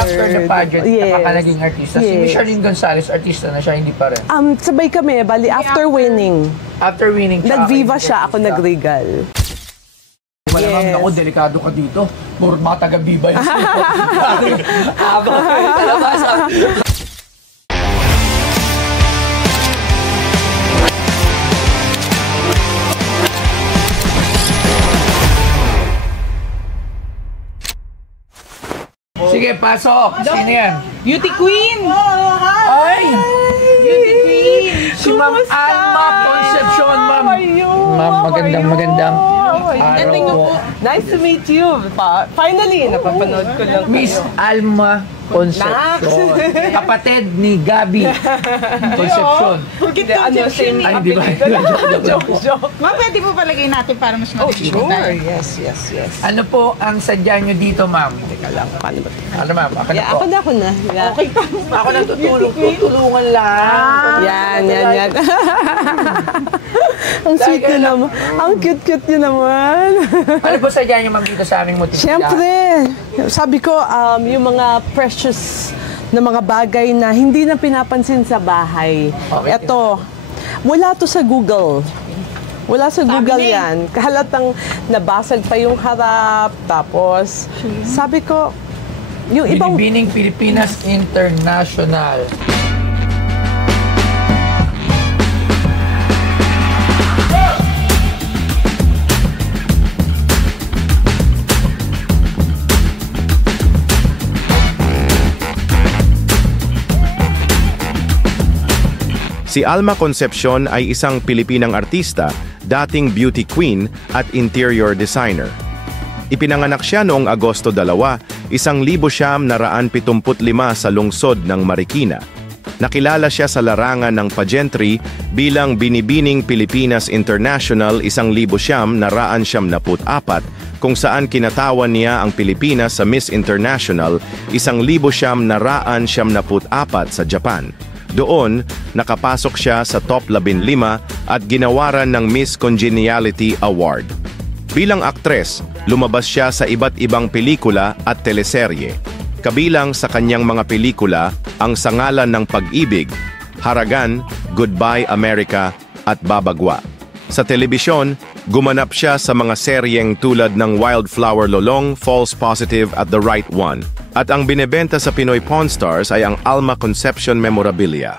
After the pageant, ka naging artista. Si Miss Charlene Gonzalez, artista na siya, hindi pa rin. Sabay kami, bali after winning. After winning, Nag-Viva siya, ako nag-Regal. Malamang ako, delikado ka dito. Puro mga taga-Viva yung Sige, pasok. Sino yan? Beauty Queen! Ay! Beauty Queen! Si Ma'am Alma Concepcion, ma'am. Ma'am, magandang araw po. Nice to meet you. Finally, napapanood ko lang. Miss Alma Concepcion. Kapatid ni Gabi Concepcion. Same Ay, di ba? joke. Ma'am, pwede po palagay natin para mas mabilis tayo. Yes. Ano po ang sadya nyo dito, ma'am? Teka lang, paano ba? Ano, ma'am? Ako na po. Ako na. Yeah. Okay, Ako na tutulungan lang. Yan. Ang sweet nyo naman. Ang cute nyo naman. Ano po sadya nyo, ma'am, dito sa aming motivida? Siyempre, sabi ko, yung mga precious na mga bagay na hindi na pinapansin sa bahay. Okay. Ito, wala to sa Google. Wala sa Google yan. Kahalatang nabasag pa yung harap. Tapos, sabi ko, yung ibang... Binibining Pilipinas International. Si Alma Concepcion ay isang Pilipinang artista, dating beauty queen at interior designer. Ipinanganak siya noong Agosto 2, 1975 sa lungsod ng Marikina. Nakilala siya sa larangan ng pageantry bilang Binibining Pilipinas International 1974 kung saan kinatawan niya ang Pilipinas sa Miss International 1974 sa Japan. Doon, nakapasok siya sa top 15 at ginawaran ng Miss Congeniality Award. Bilang aktres, lumabas siya sa iba't ibang pelikula at teleserye. Kabilang sa kanyang mga pelikula ang Sa Ngalan ng Pag-ibig, Haragan, Goodbye America at Babagwa. Sa telebisyon, gumanap siya sa mga seryeng tulad ng Wildflower Lolong, False Positive at The Right One. At ang binebenta sa Pinoy Pawn Stars ay ang Alma Concepcion Memorabilia.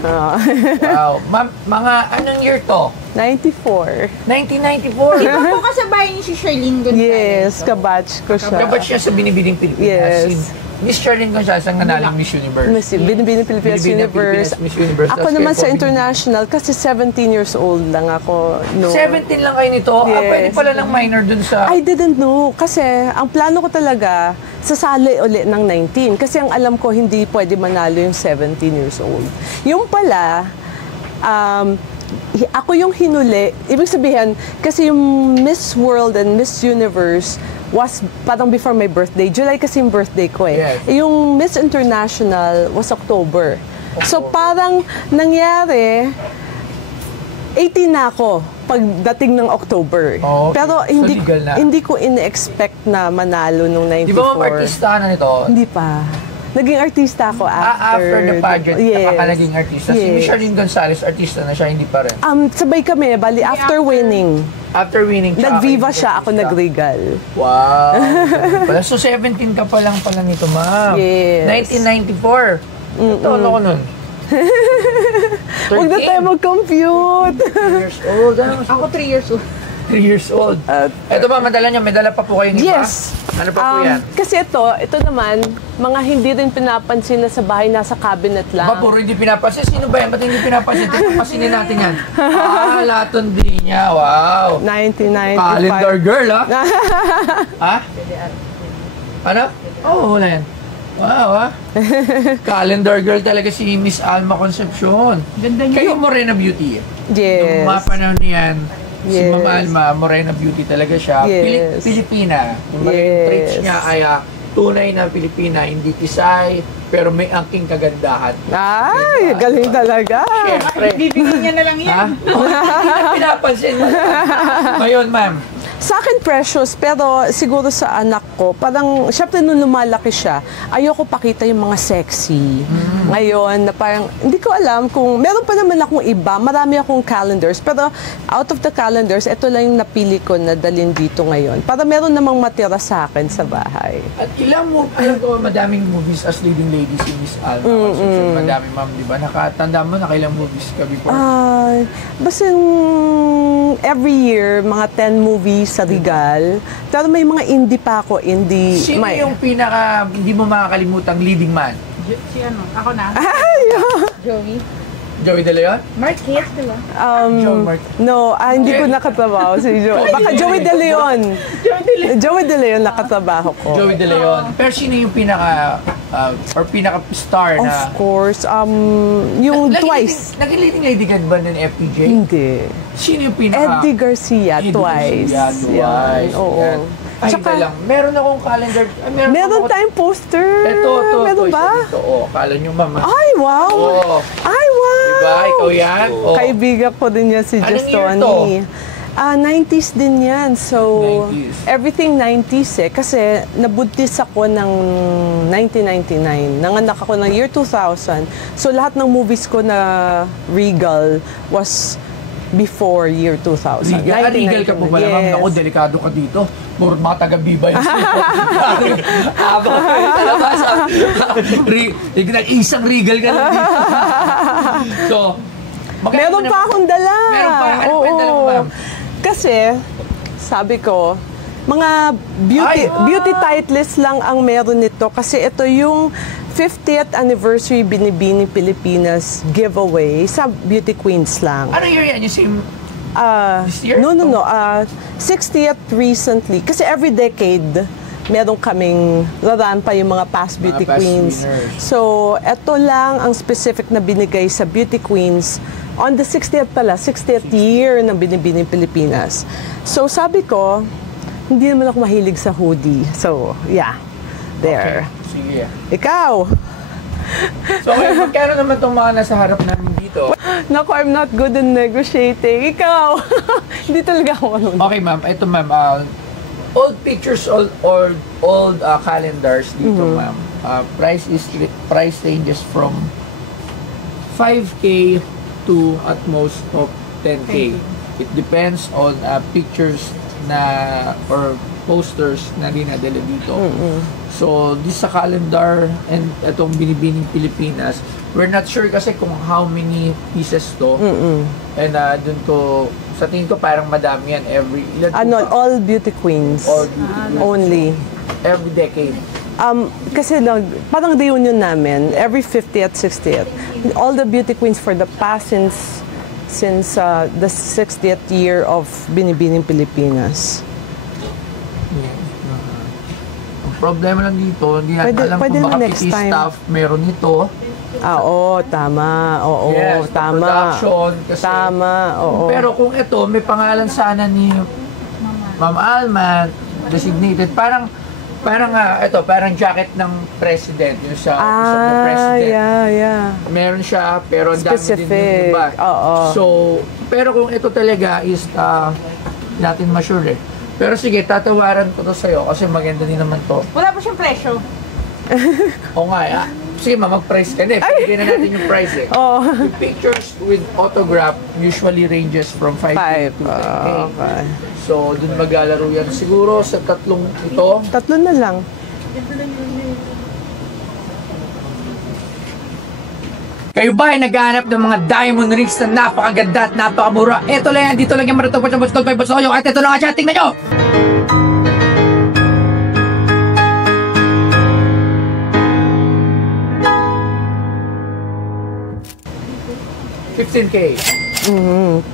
Wow. Ma'am, mga anong year to? 94. 1994. Di ba po kasabay niyo si Charlene Gonzalez? Yes, kabatch ko siya. Dapat siya sa Binibining Pilipinas. Yes. Miss Charlene Gonzalez ang nanalang Miss Universe. Binibining Pilipinas Universe. Miss Universe. Ako naman sa international kasi 17 years old lang ako. No. 17 lang kayo nito? Yes. Pwede pala lang minor dun sa... I didn't know. Kasi ang plano ko talaga, sasali ulit ng 19. Kasi ang alam ko, hindi pwede manalo yung 17 years old. Yung pala, ako yung hinuli. Ibig sabihin, kasi yung Miss World and Miss Universe was parang before my birthday. July kasi yung birthday ko eh. Yes. Yung Miss International was October. So parang nangyari, 18 na ako pagdating ng October. Oh, okay. Pero So, legal na. hindi ko in-expect na manalo nung 94. Di ba artista na nito? Hindi pa. Naging artista ako after After the pageant, ka naging artista. Si Miss Yes. Charlene Gonzalez, artista na siya, hindi pa rin. Sabay kami, bali after winning. After winning, Nag-Viva siya, ako nag-Regal. Wow. Pala, so 17 ka pa lang pala nito, ma'am. Yes. 1994. Taon ako nun. Huwag na tayo mag-compute. 3 years old. Ako 3 years old. 3 years old. Ito ba, madala nyo? May dala pa po kayong iba? Yes. Ano pa po yan? Kasi ito naman, mga hindi rin pinapansin na sa bahay, nasa cabinet lang. Ba, puro hindi pinapansin. Sino ba yan? Ba't hindi pinapansin? Pansinin natin yan. Laton din niya. Wow. 1995. Calendar girl, ha? Ha? Ano? Oo, wala yan. Wow, ha? Calendar girl talaga si Miss Alma Concepcion. Ganda niya. Kayo Morena Beauty. Yes. Nung mga panahon niyan, si Yes. Mama Alma, Morena Beauty talaga siya. Yes. Pilipina. Yung maging traits niya ay tunay na Pilipina, hindi kisay, pero may angking kagandahan. Ay, galing talaga. Siyempre. Bibigyan niya na lang yan. Ha? Hindi na pinapansin mo. Ngayon, ma'am, Sa akin precious, pero siguro sa anak ko, parang, syempre nung lumalaki siya, ayoko pakita yung mga sexy. Ngayon, na parang, hindi ko alam kung, meron pa naman akong iba, marami akong calendars, pero out of the calendars, ito lang yung napili ko na dalhin dito ngayon. Para meron namang matira sa akin sa bahay. At alam ko, madaming movies as leading lady si Miss Alma Concepcion. Madami, ma'am, di ba? Nakatanda mo, nakailang movies ka before? Basta every year, mga 10 movies sa Regal. Pero may mga indie pa ako, indie. Sino yung pinaka, hindi mo makakalimutang leading man? Si ano? Ako na? Joey. Joey De Leon? Marquez, di ba? Joe Mark. No, hindi ko nakatrabaho si Joey. Baka Joey De Leon. Joey De Leon nakatrabaho ko. Joey De Leon. Pero sino yung pinaka, or pinaka-star na? Of course, yung Twice. Naging leading lady ka ba ng FPJ? Hindi. Sino yung pinaka? Eddie Garcia, Twice. Twice. Oo. Yan. Ay, Tsaka, lang. Meron akong calendar. meron tayong poster. Ito. Meron ba? Ito. Kala nyo, mama. Ay, wow! Oo. Ay, wow! Diba? Ikaw yan? Oo. Kaibigan ko din yan si Anong Justoni. 90s din yan. So, 90s. everything 90s eh. Kasi nabuntis ako ng 1999. Nanganak ako ng year 2000. So, lahat ng movies ko na Regal was before year 2000. Regal ka po pala, ma'am. Yes. Ako, delikado ka dito. Puro mga taga-biba yung isang regal ka lang dito. So, Meron pa akong dala. Meron pa? Ano pa yung dala mo, ma'am? Kasi, sabi ko, mga beauty titles lang ang meron nito kasi ito yung 50th anniversary Binibining Pilipinas giveaway sa Beauty Queens lang. Ano year yan? Yung same this year? No. 60th recently. Kasi every decade, meron kaming rarampa yung mga past beauty past queens. winners. So, eto lang ang specific na binigay sa beauty queens on the 60th pala, 60th year ng Binibining Pilipinas. So, sabi ko, hindi naman ako mahilig sa hoodie. So, yeah. There. Okay. Sige. Ikaw! So, magkano naman itong mga nasa harap namin dito? Naku, I'm not good in negotiating. Ikaw! Hindi talaga ako ano. Okay, ma'am. Ito, ma'am. Old pictures, old calendars dito, ma'am. Price ranges from 5K to at most of 10K. It depends on pictures na or posters na dinadala dito. So, this sa calendar and itong Binibining Pilipinas, we're not sure kasi kung how many pieces to. And dun to, sa tingin ko parang madami yan every... All beauty queens. All beauty queens. Only. Every decade. Kasi parang reunion namin, every 50th, 60th. All the beauty queens for the past since the 60th year of Binibining Pilipinas. Ang problema lang dito, hindi natin alam pwede kung baka na next PT time. staff meron nito. Oo, tama. Oo, Yes, tama. production. Kasi, Tama, oo. Pero kung ito, may pangalan sana ni Ma'am Alma, designated, parang jacket ng president, yung sa the president. Yeah. Meron siya, pero ang dami din Specific. yung iba. Oo. So, pero kung ito talaga is, natin ma-sure eh. Pero sige, tatawaran ko to sa'yo kasi maganda din naman to. Wala pa siyang presyo. O nga, sige mag-price ka na eh. Bigyan na natin yung price eh. Oh. Yung pictures with autograph usually ranges from 5 to 10K. Okay. So, dun maglalaro yan. Siguro sa tatlong ito, Tatlo na lang. kayo ba ay naghahanap ng mga diamond rings na napakaganda at napakamura? Ito lang yan, dito lang yung maratong pa sa Gold 5 Boss Oyo. At ito na nga siya, tingnan nyo! $15K. 10,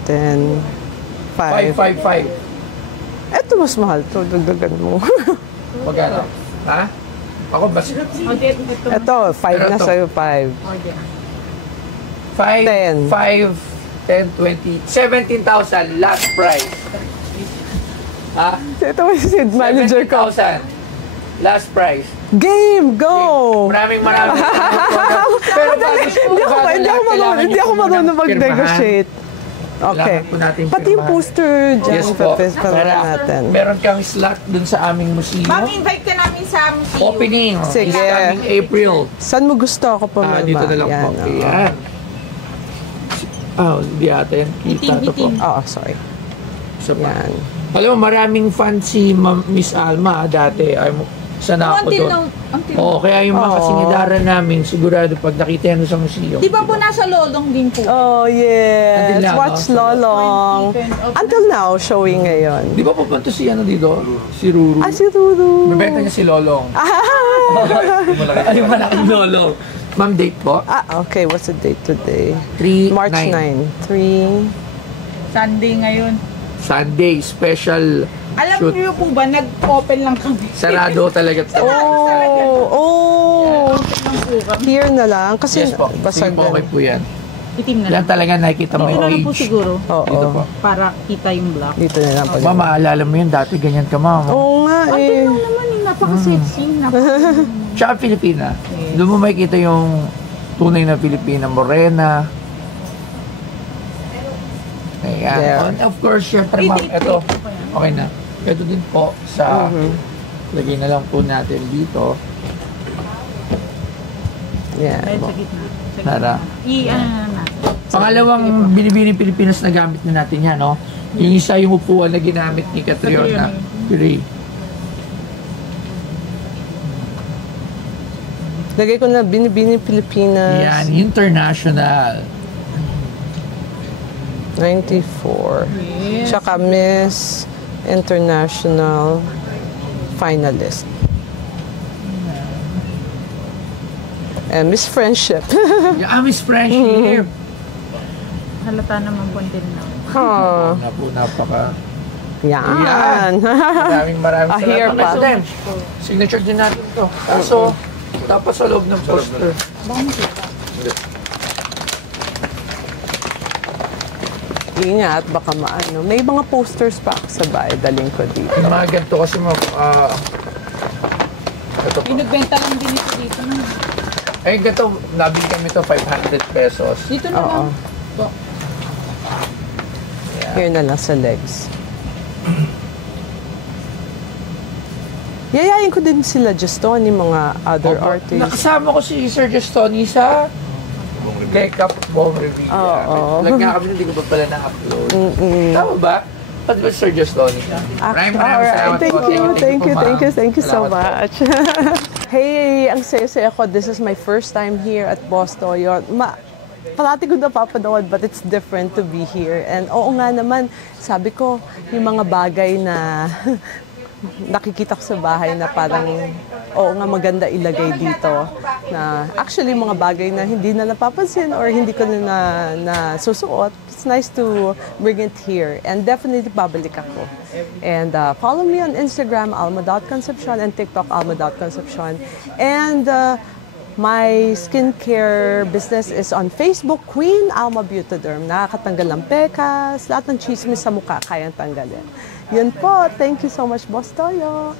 5. 555. Eto mas mahal to, dagdagan mo. Magkano? Ha? Ako ba? Eto, 5 na Pero to. sa'yo, 5. 5, 10. 5, 10, 20, 17,000 last price. Ha? Ito yung seed manager ko. 17,000 last price. Game, go! Maraming salamat. Pero Hindi ako marunong mag-negotiate. Okay. Kailangan po natin Pati yung pirmahan. poster dyan, Yes po. para natin. Meron kang slot dun sa aming museo. Ma'am, invite ka namin sa museum. Opening. Sige. Is coming April. Saan mo gusto ako pumirma? Dito na lang po. Yan, Ayan. Hindi ata yan. Kita to po. Oo, sorry. Isa pa. Yan. Alam mo, maraming fan si Miss Alma dati. Sana ako doon. Oo, kaya yung mga kasingidaran namin, sigurado pag nakita yan sa museo. Di ba po nasa Lolong din po? Oh, yes. Until now, Watch no? Lolong. Until now, showing ngayon. Di ba pupunta si ano dito? Si Ruru. Ah, si Ruru. Bebenta niya si Lolong. Ay, yung malaking Lolong. Ma'am, date po? Okay. What's the date today? 3, March 9. 3. Sunday ngayon. Sunday, special Alam shoot. niyo po ba, nag-open lang kami. Sarado talaga. Oh. Here na lang. Kasi Yes po. basag Sige po, okay din. po yan. Itim na Yan lang. talaga nakikita mo Dito na yung lang po age. siguro. Dito po. Oo. Para kita yung block. Dito na lang. Ma'am, maalala mo yun, dati ganyan ka, ma'am. Oo nga eh. Ano naman yung napaka-sexy. Tsaka Pilipina. Doon mo makikita yung tunay na Pilipina, morena. Ayan. There. And of course, syempre, ma'am, ito. Okay na. Ito din po sa... Lagay na lang po natin dito. Yeah. Sa gitna. Para. I-ano na. Pangalawang binibining Pilipinas na gamit na natin yan, no? Yung isa yung upuan na ginamit ni Catriona Piri. Lagay ko na Binibining Pilipinas. Yan, international. 94. Tsaka Miss International finalist. And Miss Friendship. Yeah, Miss Friendship. Halata naman po din na. Huh. Na po, napaka... Yan. Maraming Here salamat. pa. Then, signature din natin to. Kaso, dapat sa loob ng poster. Ingat, baka maano. May mga posters pa ako sa bahay. Daling ko dito. Yung mga ganito kasi ito po. Pinagbenta lang din ito dito. Ay, ganito, nabili kami ito 500 pesos. Dito na lang. Here na lang sa legs. Yayain ko din sila Justoni, mga other artists. Nakasama ko si Sir Justoni sa Keka Football Review. Like nga kami, hindi ko pa pala na-upload. Tama ba? Pati ba Sir Justoni? Maraming salamat po. Thank you so Salamat po. much. Hey, ang saya-saya ko. This is my first time here at Boss Toyo. Parati ko napapanood, but it's different to be here. And oo nga naman, sabi ko, yung mga bagay na nakikita ko sa bahay na parang, oo nga maganda ilagay dito. Na actually, mga bagay na hindi na napapansin or hindi ko na susuot. It's nice to bring it here. And definitely, babalik ako. And follow me on Instagram, alma.concepcion, and TikTok, alma.concepcion. And my skincare business is on Facebook, Queen Alma Beautyderm. Nakakatanggal ng pekas, lahat ng chismis sa mukha, kayang tanggalin. Yun po. Thank you so much, Boss Toyo.